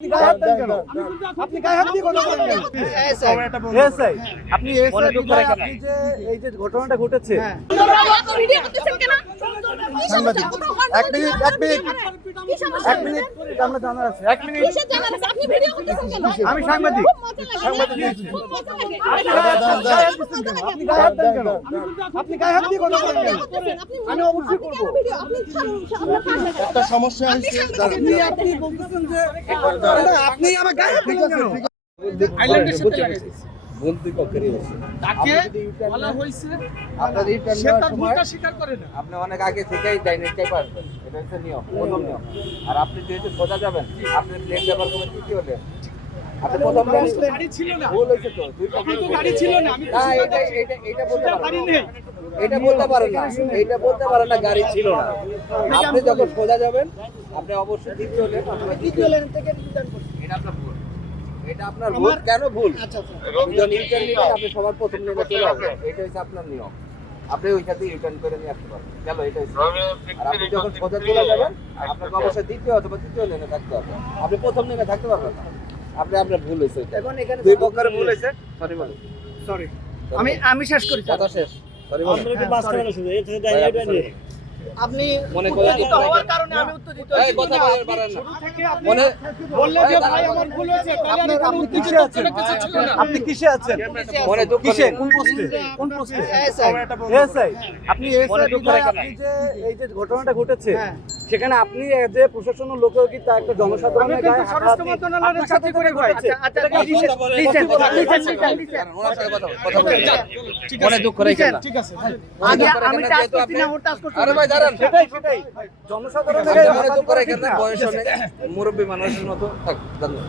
আপনি গায়ে হাত দিয়ে কথা বলেন কেন? এসআই, আপনি এসআই বিধায় আপনি যে এই যে ঘটনাটা ঘটেছে, সাংবাদিক, এক মিনিট আমরা জানার আছে, এক মিনিট, আমি সাংবাদিক, আপনি গায়ে হাত দেন কেন? আপনি গায়ে হাত দিয়ে কথা বলেন কেন? আমি অবশ্যই করবো। একটা সমস্যা হয়েছে আপনি বলতেছেন যে আপনি আমার গায়ে হাত দিলেন কেন? আইল্যান্ডের সাথে লাগাইছে বন্দি পক্ষেরই হয়েছে। তাকে বলা হয়েছে আপনার এই সে তার ভুলটা স্বীকার করে না। আপনি অনেক আগে থেকেই ডাইনেটাই পারবেন, এটা হচ্ছে নিয়ম, প্রথম নিয়ম। আর আপনি যেহেতু সোজা যাবেন, আপনি প্লেন ব্যবহার করবেন তৃতীয় লেন। আপনি প্রথম গাড়ি ছিল না, ভুল হয়েছে তো, দুই তখন তো গাড়ি ছিল না, আমি না, এটা বলতে গাড়ি পারেন নেই। এটা বলতে পারেন না, এটা বলতে পারেন না গাড়ি ছিল না। আপনি যখন সোজা যাবেন, আপনি অবশ্যই দ্বিতীয় লেন অথবা দ্বিতীয় লেন থেকে রিটার্ন করবেন। এটা আপনার ভুল, এটা আপনার ভুল। কেন ভুল? আপনি যখন ইউটার্ন নেবেন, আপনি সবার প্রথম লেনে চলে আসবেন, এটা হচ্ছে আপনার নিয়ম। আপনি ওইটাতে ইউটার্ন করে নিয়ে আসতে পারবেন, গেল এটা হচ্ছে। আর আপনি যখন সোজা চলে যাবেন, আপনাকে অবশ্যই দ্বিতীয় অথবা তৃতীয় লেনে থাকতে হবে, আপনি প্রথম লেনে থাকতে পারবেন না। আপনার ভুল হয়েছে, এখন এখানে দুই পক্ষের ভুল হয়েছে। সরি বলুন, সরি, আমি শেষ করি। কথা শেষ। সরি বলুন, আপনি মনে করে উত্তেজিত হওয়ার কারণে আমি উত্তেজিত এই কথা বলেন না। থেকে আপনি মনে বললেন যে ভাই আমার ভুল হয়েছে, তাহলে আমি আপনি উত্তেজিত কিসে আছেন? হওয়ার কিছু ছিল না। আপনি কিসে আছেন? মনে দুঃখ কিসে? নেই। কোন পোস্টে? কোন পোস্টে? এসআই। এসআই, আপনি এসআই বিধায় আপনি যে এই যে ঘটনাটা ঘটেছে, সেখানে আপনি যে প্রশাসনের লোকেও কি তা একটা জনসাধারণের গায়ে হাত স্বরাষ্ট্র মন্ত্রণালয়ের আপনার সাথে করে ঘটেছে। আচ্ছা, এটা কি লিসেন, ওনার সাথে কথা বলেন। মনে দুঃখ রেখেন না। ঠিক আছে। আগে আমি টাচ করছি না, ওর টাচ করছি। আরে ভাই দাঁড়ান, সেটাই জনসাধারণের আপনি গায়ে মনে হাত দুঃখ করা রেখেন ঠিক না, না। বয়স অনেক মুরব্বী মানুষের মতো থাক। ধন্যবাদ।